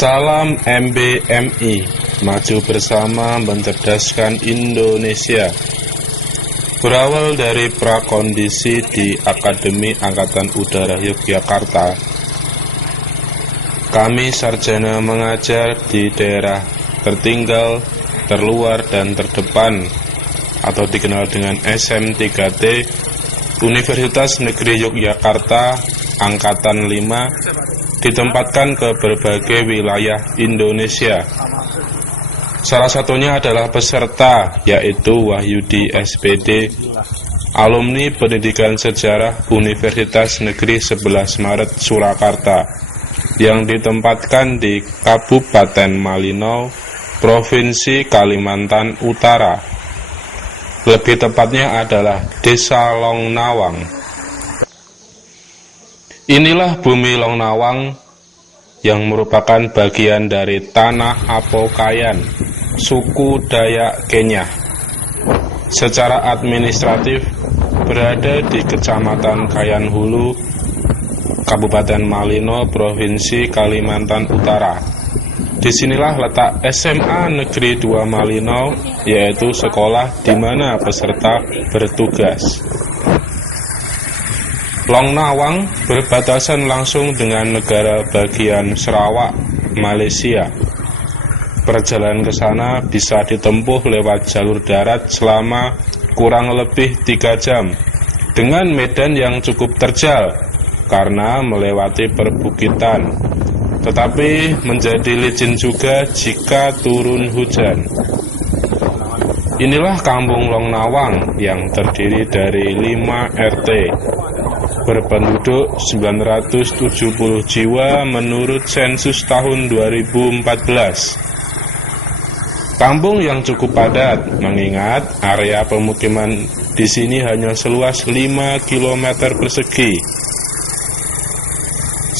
Salam MBMI, maju bersama mencerdaskan Indonesia. Berawal dari prakondisi di Akademi Angkatan Udara Yogyakarta, kami sarjana mengajar di daerah tertinggal, terluar, dan terdepan atau dikenal dengan SM3T Universitas Negeri Yogyakarta Angkatan 5 ditempatkan ke berbagai wilayah Indonesia. Salah satunya adalah peserta, yaitu Wahyudi SPD, alumni Pendidikan Sejarah Universitas Negeri 11 Maret Surakarta, yang ditempatkan di Kabupaten Malino, Provinsi Kalimantan Utara. Lebih tepatnya adalah Desa Longnawang. Inilah bumi Longnawang yang merupakan bagian dari tanah Apokayan, suku Dayak Kenya. Secara administratif berada di Kecamatan Kayan Hulu, Kabupaten Malino, Provinsi Kalimantan Utara. Disinilah letak SMA Negeri 2 Malino, yaitu sekolah di mana peserta bertugas. Longnawang berbatasan langsung dengan negara bagian Sarawak, Malaysia. Perjalanan ke sana bisa ditempuh lewat jalur darat selama kurang lebih 3 jam, dengan medan yang cukup terjal karena melewati perbukitan, tetapi menjadi licin juga jika turun hujan. Inilah Kampung Longnawang yang terdiri dari 5 RT. Berpenduduk 970 jiwa menurut sensus tahun 2014. Kampung yang cukup padat, mengingat area pemukiman di sini hanya seluas 5 km persegi.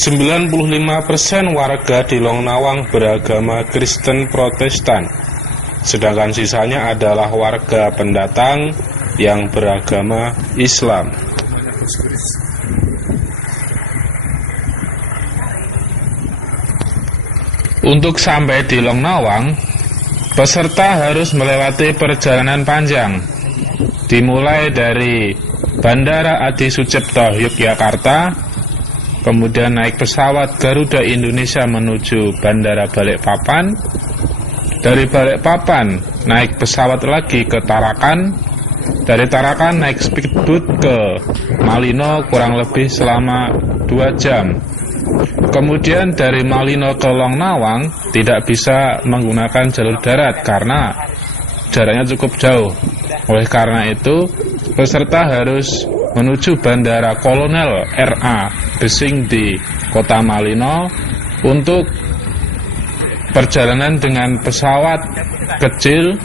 95% warga di Longnawang beragama Kristen Protestan, sedangkan sisanya adalah warga pendatang yang beragama Islam. Untuk sampai di Longnawang, peserta harus melewati perjalanan panjang, dimulai dari Bandara Adi Sucipto Yogyakarta, kemudian naik pesawat Garuda Indonesia menuju Bandara Balikpapan, dari Balikpapan naik pesawat lagi ke Tarakan, dari Tarakan naik speedboat ke Malino kurang lebih selama 2 jam. Kemudian dari Malino ke Longnawang tidak bisa menggunakan jalur darat karena jaraknya cukup jauh. Oleh karena itu, peserta harus menuju Bandara Kolonel RA Besing di Kota Malino untuk perjalanan dengan pesawat kecil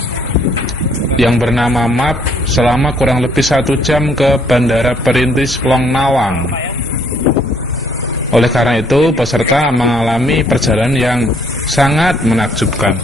yang bernama MAP selama kurang lebih 1 jam ke Bandara Perintis Longnawang. Oleh karena itu, peserta mengalami perjalanan yang sangat menakjubkan.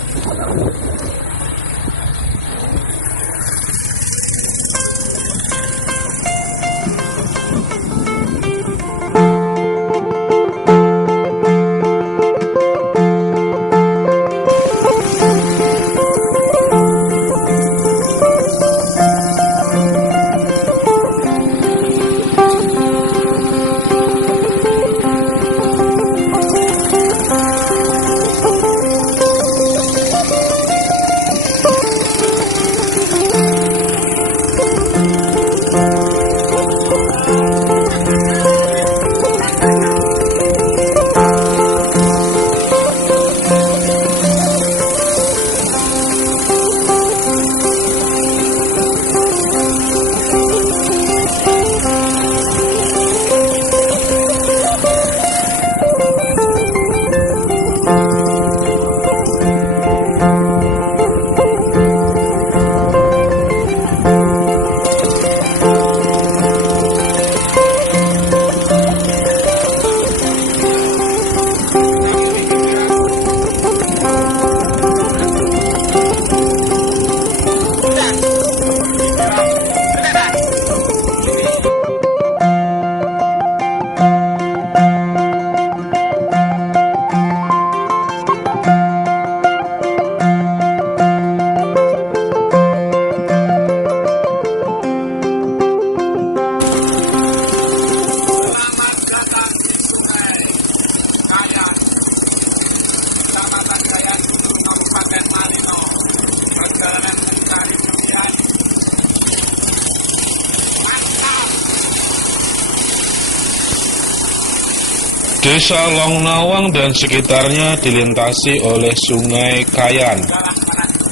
Desa Longnawang dan sekitarnya dilintasi oleh Sungai Kayan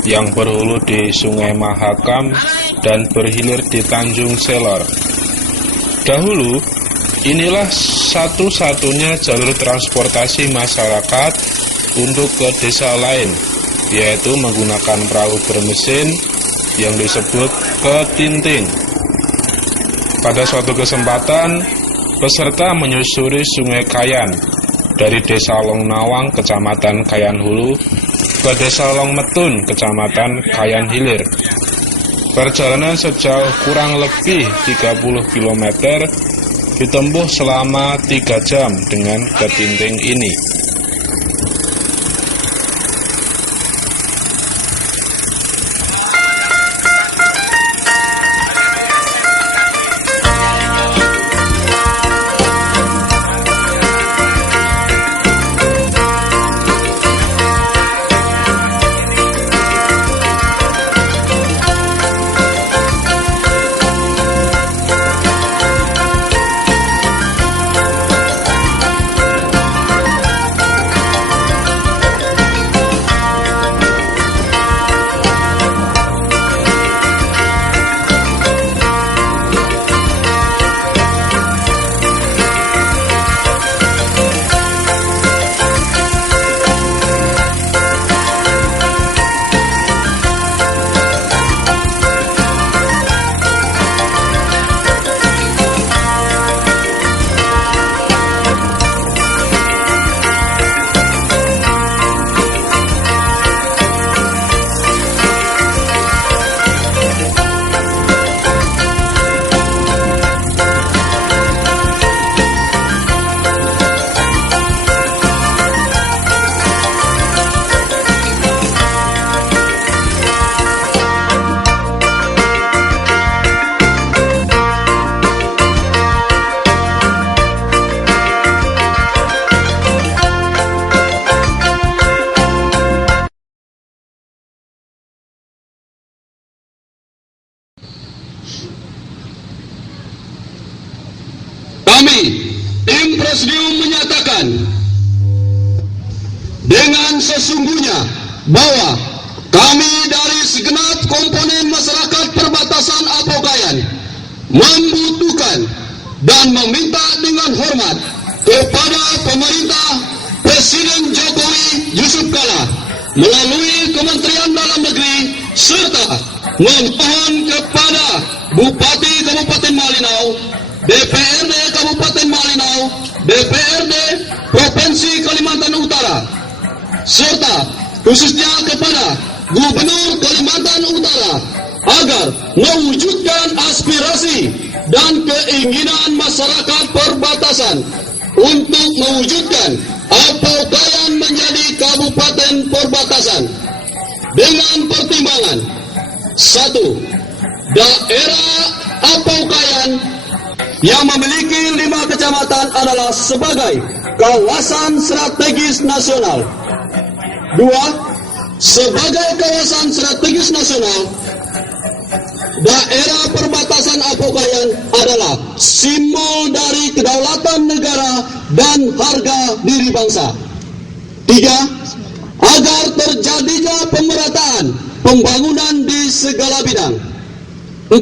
yang berhulu di Sungai Mahakam dan berhilir di Tanjung Selor. Dahulu, inilah satu-satunya jalur transportasi masyarakat untuk ke desa lain, yaitu menggunakan perahu bermesin yang disebut ketinting. Pada suatu kesempatan, peserta menyusuri Sungai Kayan dari Desa Longnawang, Kecamatan Kayan Hulu, ke Desa Longmetun, Kecamatan Kayan Hilir. Perjalanan sejauh kurang lebih 30 km ditempuh selama 3 jam dengan ketinting ini. Kami, tim Presidium menyatakan dengan sesungguhnya bahwa kami dari segenap komponen masyarakat perbatasan Apokayan membutuhkan dan meminta dengan hormat kepada pemerintah Presiden Jokowi Yusuf Kala melalui Kementerian Dalam Negeri serta memohon kepada Bupati Kabupaten Malinau, DPRD Kabupaten Malinau, DPRD Provinsi Kalimantan Utara, serta khususnya kepada Gubernur Kalimantan Utara agar mewujudkan aspirasi dan keinginan masyarakat perbatasan untuk mewujudkan Apokayan menjadi kabupaten perbatasan dengan pertimbangan: 1. Daerah Apokayan yang memiliki 5 kecamatan adalah sebagai kawasan strategis nasional. 2. Sebagai kawasan strategis nasional, daerah perbatasan Apokayan adalah simbol dari kedaulatan negara dan harga diri bangsa. 3. Agar terjadinya pemerataan pembangunan di segala bidang. 4.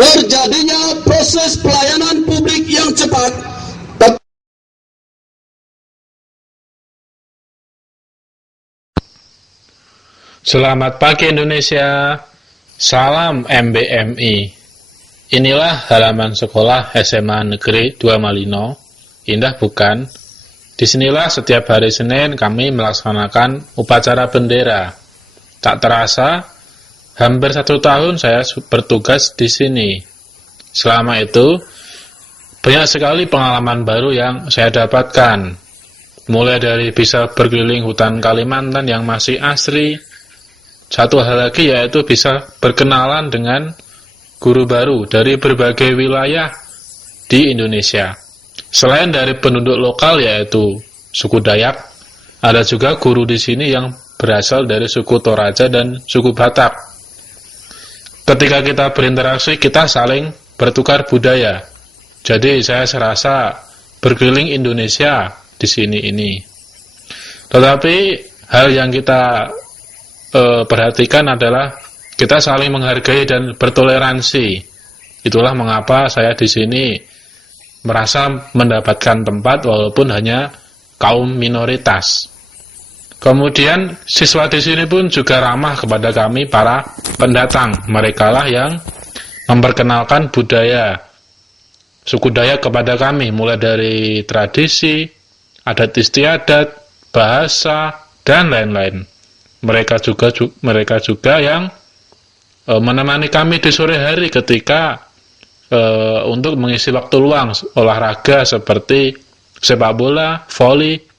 Terjadinya proses pelayanan publik yang cepat. Selamat pagi Indonesia, salam MBMI. Inilah halaman sekolah SMA Negeri 2 Malino. Indah bukan? Disinilah setiap hari Senin kami melaksanakan upacara bendera. Tak terasa, hampir 1 tahun saya bertugas di sini. Selama itu, banyak sekali pengalaman baru yang saya dapatkan. Mulai dari bisa berkeliling hutan Kalimantan yang masih asri. Satu hal lagi yaitu bisa berkenalan dengan guru baru dari berbagai wilayah di Indonesia. Selain dari penduduk lokal yaitu suku Dayak, ada juga guru di sini yang berasal dari suku Toraja dan suku Batak. ketika kita berinteraksi, kita saling bertukar budaya. Jadi saya serasa berkeliling Indonesia di sini ini. Tetapi hal yang kita perhatikan adalah kita saling menghargai dan bertoleransi. Itulah mengapa saya di sini merasa mendapatkan tempat walaupun hanya kaum minoritas. Kemudian siswa di sini pun juga ramah kepada kami para pendatang. Merekalah yang memperkenalkan budaya suku Dayak kepada kami, mulai dari tradisi, adat istiadat, bahasa, dan lain-lain. Mereka juga yang menemani kami di sore hari ketika untuk mengisi waktu luang olahraga seperti sepak bola, voli,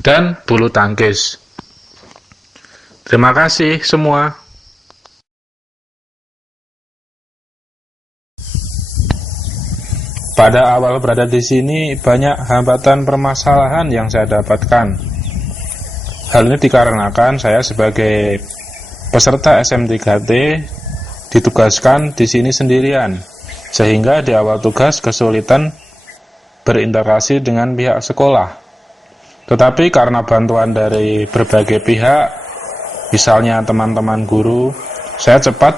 dan bulu tangkis. Terima kasih semua. Pada awal berada di sini banyak hambatan permasalahan yang saya dapatkan. Hal ini dikarenakan saya sebagai peserta SM3T ditugaskan di sini sendirian, sehingga di awal tugas kesulitan berinteraksi dengan pihak sekolah. Tetapi karena bantuan dari berbagai pihak, misalnya teman-teman guru, saya cepat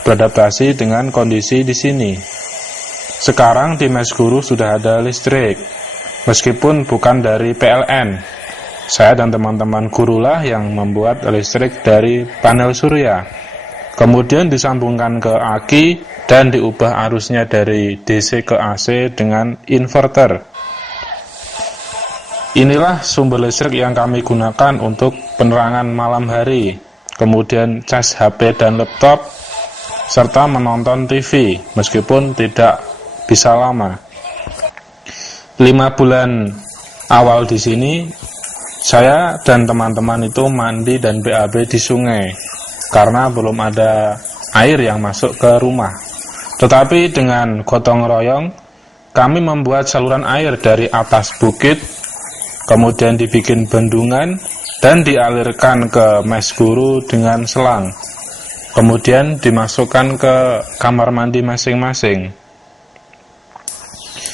beradaptasi dengan kondisi di sini. Sekarang di mes guru sudah ada listrik, meskipun bukan dari PLN. Saya dan teman-teman gurulah yang membuat listrik dari panel surya. Kemudian disambungkan ke aki dan diubah arusnya dari DC ke AC dengan inverter. Inilah sumber listrik yang kami gunakan untuk penerangan malam hari, kemudian cas HP dan laptop, serta menonton TV, meskipun tidak bisa lama. 5 bulan awal di sini, saya dan teman-teman itu mandi dan BAB di sungai, karena belum ada air yang masuk ke rumah. Tetapi dengan gotong royong, kami membuat saluran air dari atas bukit, kemudian dibikin bendungan, dan dialirkan ke mes guru dengan selang. Kemudian dimasukkan ke kamar mandi masing-masing.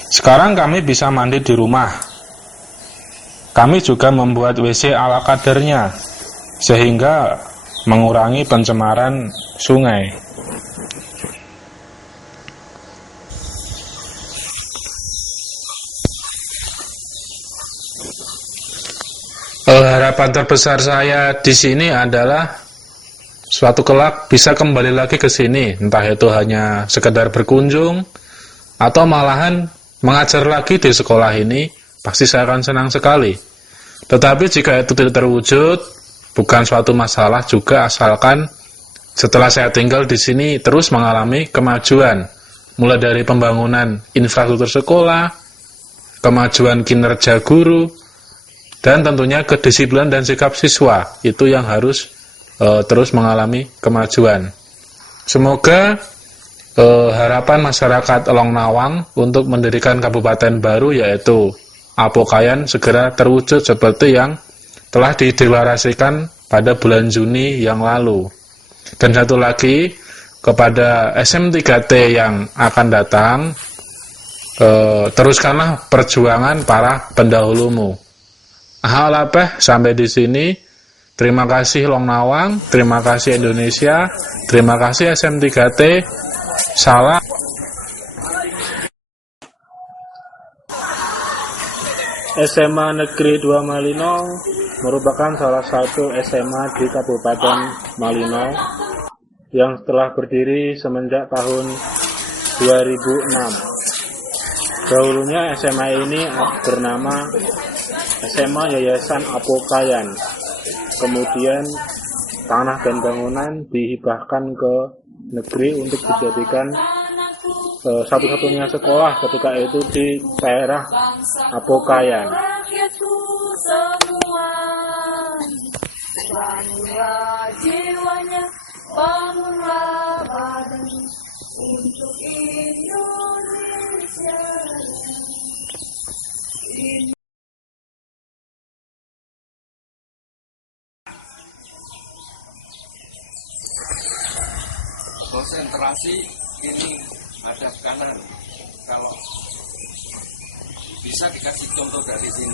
Sekarang kami bisa mandi di rumah. Kami juga membuat WC ala kadarnya, sehingga mengurangi pencemaran sungai. Harapan terbesar saya di sini adalah suatu kelak bisa kembali lagi ke sini, entah itu hanya sekedar berkunjung atau malahan mengajar lagi di sekolah ini. Pasti saya akan senang sekali. Tetapi jika itu tidak terwujud, bukan suatu masalah juga, asalkan setelah saya tinggal di sini terus mengalami kemajuan, mulai dari pembangunan infrastruktur sekolah, kemajuan kinerja guru, dan tentunya kedisiplinan dan sikap siswa. Itu yang harus terus mengalami kemajuan. Semoga harapan masyarakat Long Nawang untuk mendirikan kabupaten baru, yaitu Apokayan, segera terwujud seperti yang telah dideklarasikan pada bulan Juni yang lalu. Dan satu lagi, kepada SM3T yang akan datang, teruskanlah perjuangan para pendahulumu. Ahalapeh, sampai di sini. Terima kasih Long Nawang, terima kasih Indonesia, terima kasih SM3T. Salam. SMA Negeri 2 Malino merupakan salah satu SMA di Kabupaten Malino yang telah berdiri semenjak tahun 2006. Dahulunya SMA ini bernama SMA Yayasan Apokayan. Kemudian tanah dan bangunan dihibahkan ke negeri untuk dijadikan satu-satunya sekolah ketika itu di daerah Apokayan. konsentrasi kiri hadap kanan. Kalau bisa dikasih contoh dari sini.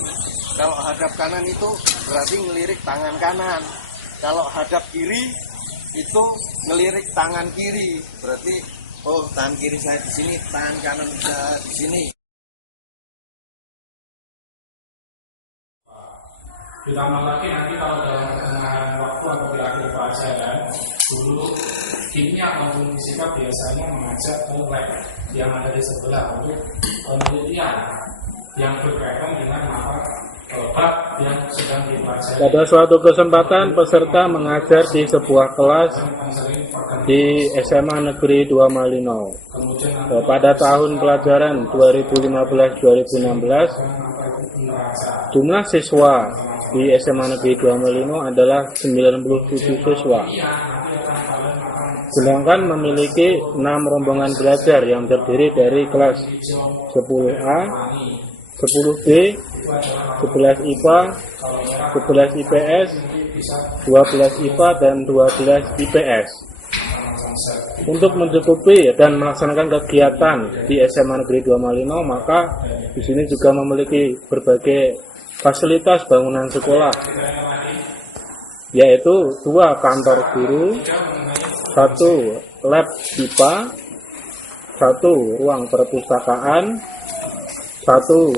Kalau hadap kanan itu berarti ngelirik tangan kanan. Kalau hadap kiri itu ngelirik tangan kiri. Berarti oh, tangan kiri saya di sini, tangan kanan saya di sini. Ditambah lagi nanti kalau dalam pertengahan waktu atau di akhir pelajaran, guru kimia maupun fisika biasanya mengajak ke lab yang ada di sebelah untuk penelitian yang berkaitan dengan bab yang sedang dipelajari. Pada suatu kesempatan peserta mengajar di sebuah kelas di SMA Negeri 2 Malino. Pada tahun pelajaran 2015-2016, jumlah siswa di SMA Negeri 2 Malino adalah 97 siswa. Sedangkan memiliki 6 rombongan belajar yang terdiri dari kelas 10A, 10B, 11 IPA, 11 IPS, 12 IPA, dan 12 IPS. Untuk mencukupi dan melaksanakan kegiatan di SMA Negeri 2 Malino, maka di sini juga memiliki berbagai fasilitas bangunan sekolah, yaitu 2 kantor guru, 1 lab IPA, 1 ruang perpustakaan, 1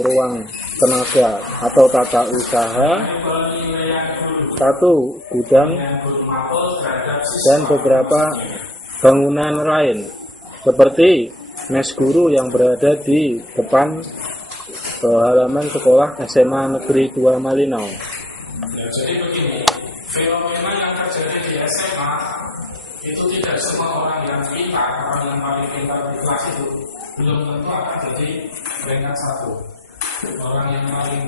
ruang tenaga atau tata usaha, 1 gudang, dan beberapa bangunan lain seperti mes guru yang berada di depan halaman sekolah SMA Negeri 2 Malino. Jadi begini, fenomena yang terjadi di SMA itu tidak semua orang yang pintar, orang yang paling pintar di kelas itu belum tentu akan jadi peringkat 1. Orang yang paling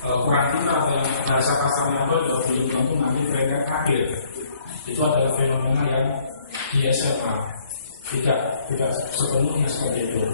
kurang pintar atau yang bahasa kasarnya bodoh belum tentu nanti peringkat akhir. Itu adalah fenomena yang di SMA tidak sepenuhnya seperti itu.